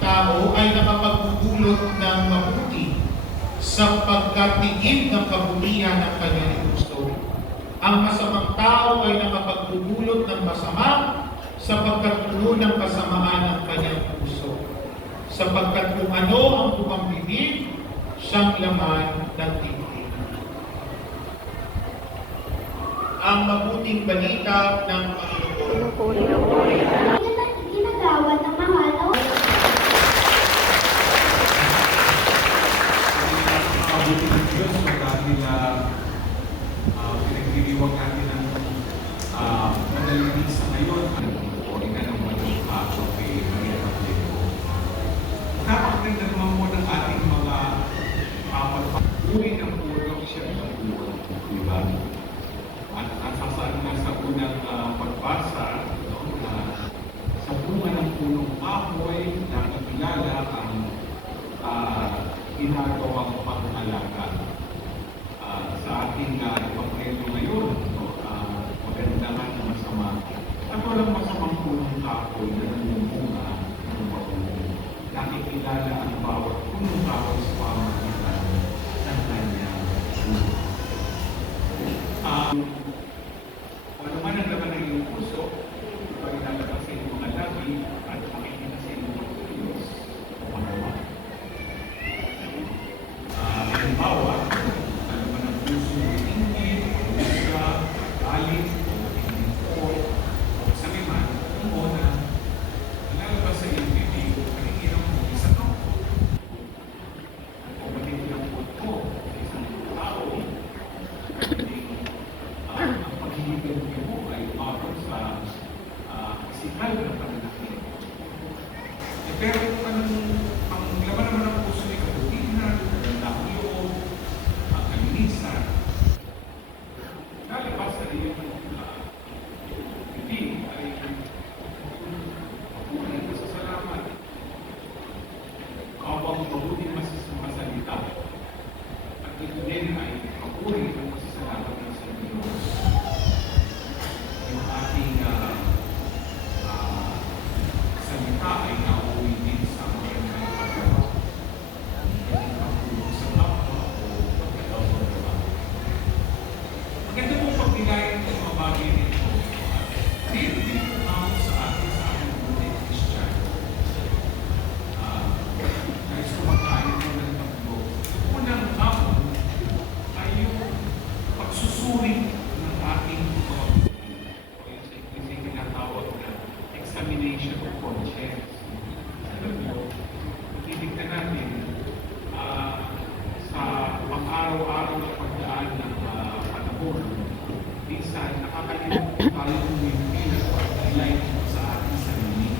tao ay nakapagpupulot ng mabuti sapagkat tiid ng kabutihan ng kanyang gusto. Ang masamang tao ay nakapagpupulot ng masama sapagkat puno ng kasamaan ng kanyang puso. Sapagkat kung ano ang bukang bibig, siyang laman ng dibdib. Ang mabuting balita ng Panginoon. Ginagawa ng mahal na Mabuti ng Diyos dahil pinagdiriwang natin ng madaling sa ngayon. O ika ng malupa o kay Maria Magdalena. Napakaganda naman po ng ating mga pagpapuri ng puno siya ng buwan. Diba? At sasaan na sa unang pagbasa, sa bunga ng punong kahoy na kakilala ang ginagawang pang-alaga. Sa ating ipagpremyo ngayon, magandahan na masama. At walang masamang punong kahoy na nangungunga ng mabuti. Nakikilala ang bawat punong kahoy sa pamagitan ng kanyang puno. Kung ano man ang laman ng iyong puso, ito ay lalabas sa iyong mga labi at makikita sa iyong mga Diyos o panawa. Halimbawa, ano man ang puso ng ingit, lusga, galit, o inipot, o kasaliman, ang una, lalabas sa iyong bibig, paningilang mo isang ako. O paningilang mo ito, isang tao, ang paghihigil mo ay umabot sa kasikal na pananakit. Pero ang laman naman ng puso ay kabutihan, magandang loob, kalinisan, lalabas sa iyong bibig ay mabuting masasalamat. Kapag mabuting masalita, at ito din ay mabuting masasalamat ng sa Diyos. Yung ating salita ay nauwi din sa magandang paggawa. Hindi pagtulong sa kapwa o pagkataw sa trabaho. Maganda pong pagnilayan ng mga bagay nito. Rin po ako sa ating buhay Christian. Nais ko magkain ko ng tatlo. Unang hamon ay yung pagsusuri ng ating mga buhay. O yung sa English ay tinatawag na examination of conscience. Alam mo, titignan natin sa pang-araw-araw na pagdaan ng panahon. Minsan, nakakalimutan tayo humimpi na pag-rely sa ating sarili.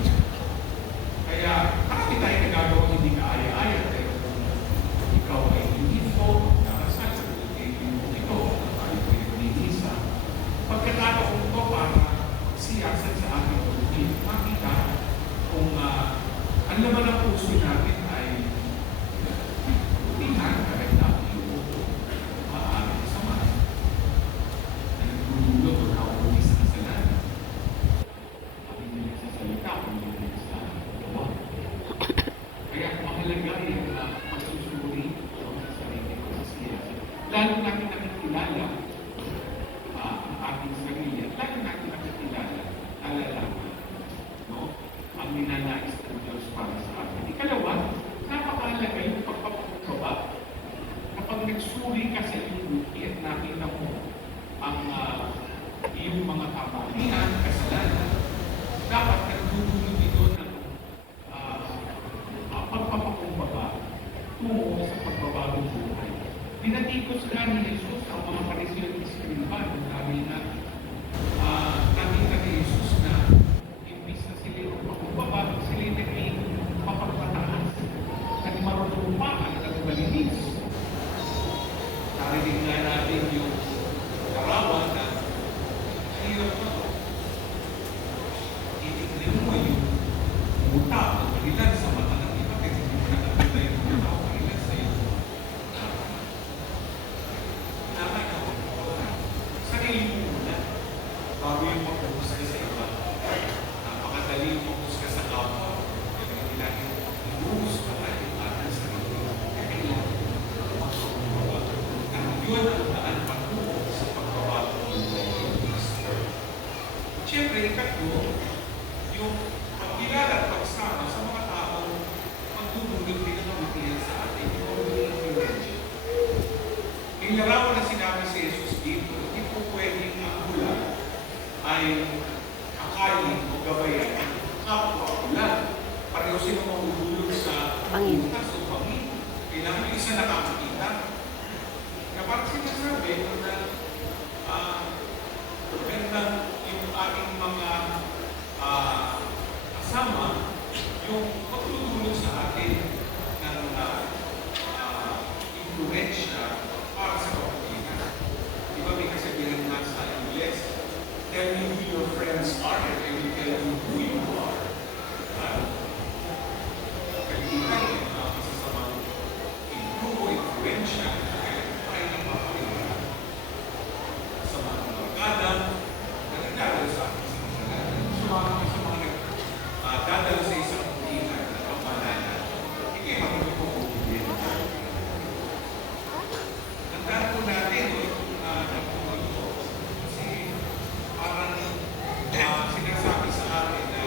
Kaya, marami tayo nagagawa hindi kaaya-aya. Pero kung ikaw ay hindi po narasal sa pagkakaibigan mo ito, tayo po ay nag-iisa, pagkakataon ko para siyasan sa ating pagkakaibigan, makita kung ang laman ng puso natin ay tingnan kahit na yung maaaring sama na nagdudulot o nakauwi sa kasalanan. Ang hindi sa salita, kung hindi sa gawa. Kaya mahalaga yung pagsusuri sa sarili ko sa siyasan. Lalo natin nakikilala ang ating sarili at lalo natin nakikilala alalaman, no? Ang ninanais ng Diyos para sa atin. Ikalawa, napakahalaga yung pagpapakumbaba. Kapag nagsuri ka sa iyong buti at nakita mo ang iyong mga kamalian, kasalanan, dapat nagdudulog ito ng pagpapakumbaba tungo sa pagbabagong buhay. Pinatikos nga ni Jesus ang mga Pariseo at Iskriban dahil na nakita ni Jesus na imbis na sila yung pakumbaba, sila yung naging mapagpataas at marunong pa ang nagbalinis. Narinig nga natin yung larawan na hirap na ito. Itignan mo yung muta o kanilan sa mata ng iba kasi hindi mo nakakita yung muta o kanilan sa iyo. Sarili mo muna bago yung mag-focus ka sa iba. Napakadali yung focus ka sa kapwa. Kaya hindi natin larawan na sinabi si Jesus dito, hindi po pwedeng ang ulan ay kakain o gabayan ng kapwa ulan. Pareho sila mahuhulog sa Bangin. butas o bangin. Kailangan yung isa nakakakita. Na parang sinasabi na gandang yung ating mga kasama yung magtutulong sa atin ng influensya para sa kapatiran. Di ba may kasabihan nga sa Ingles, tell me who your friends are and I will tell you who you are. Kaibigan yung masasamang grupo influensya ay napapalitan sa mga barkada na nagdadala sa ating sinasalanan. Sumama sa mga nagdadala sa isang putihan na pamalanan. Hindi marunong po pumili. Tandaan po natin, kasi parang sinasabi sa atin na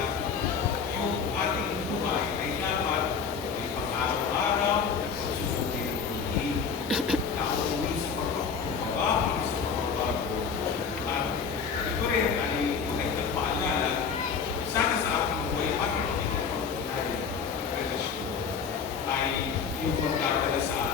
yung ating buhay ay dapat may pang-araw-araw na pagsusuki ng pagiging nauwi sa pagbabago, sa pagbabago. At ito rin ay magandang paalala sana sa ating buhay at ang pagkakunay ng relasyon ay yung pagdadala sa